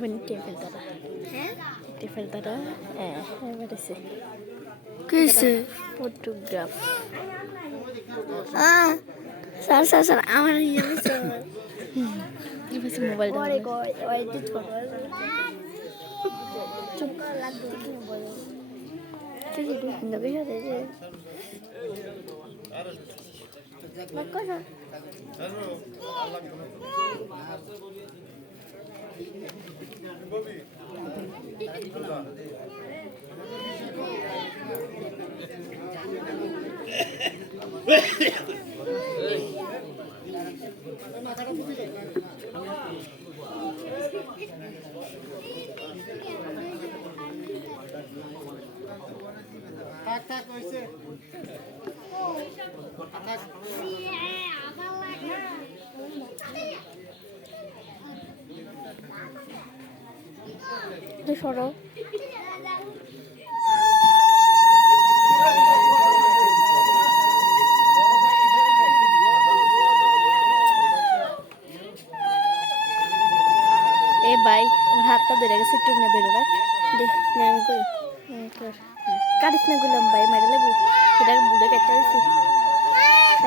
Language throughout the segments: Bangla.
Bonito faltará. Te faltará. Parece. ¿Qué es eso? Photograph. Sar, আমার ইয়ে আছে Parece mobile. ওরে গয় ওই দিত চুপ লাগবে কি বলো তুই কি নবে সাথে যে কথা Tak হইছে তুই সরো। এ ভাই আমার হাতটা ধরে গেছে, একটু না ধরে রাখ। দেখ না আমি করি কাটিস না গুলাম ভাই, মেরে লেবু এটা বুড়ে কেটে দিছি।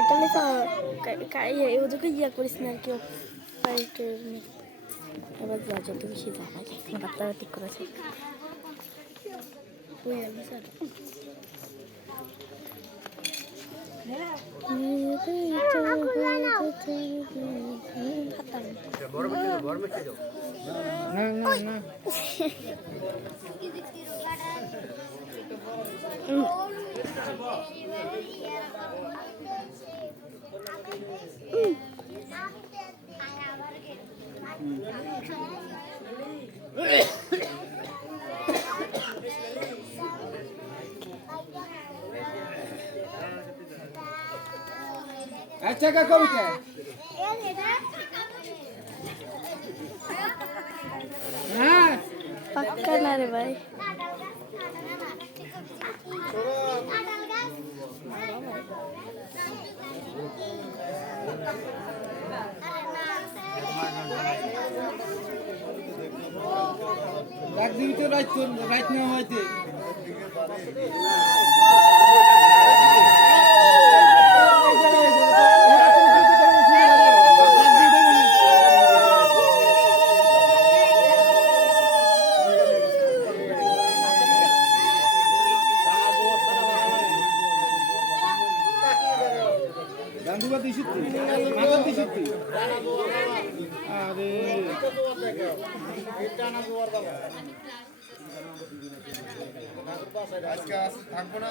তাহলে তো ওদেরকে ইয়া করিস না আর কি। এবার যা যত বেশি জানা যায় ডাক্তার ঠিক করেছে। আচ্ছা কা কবিতা হ্যাঁ পাক্কা না রে ভাই। রাত দিবি তো রাত না হইতে গান্ধীবাদ দিছিস মাথা দিছিস আরে আজকে থাকবো না।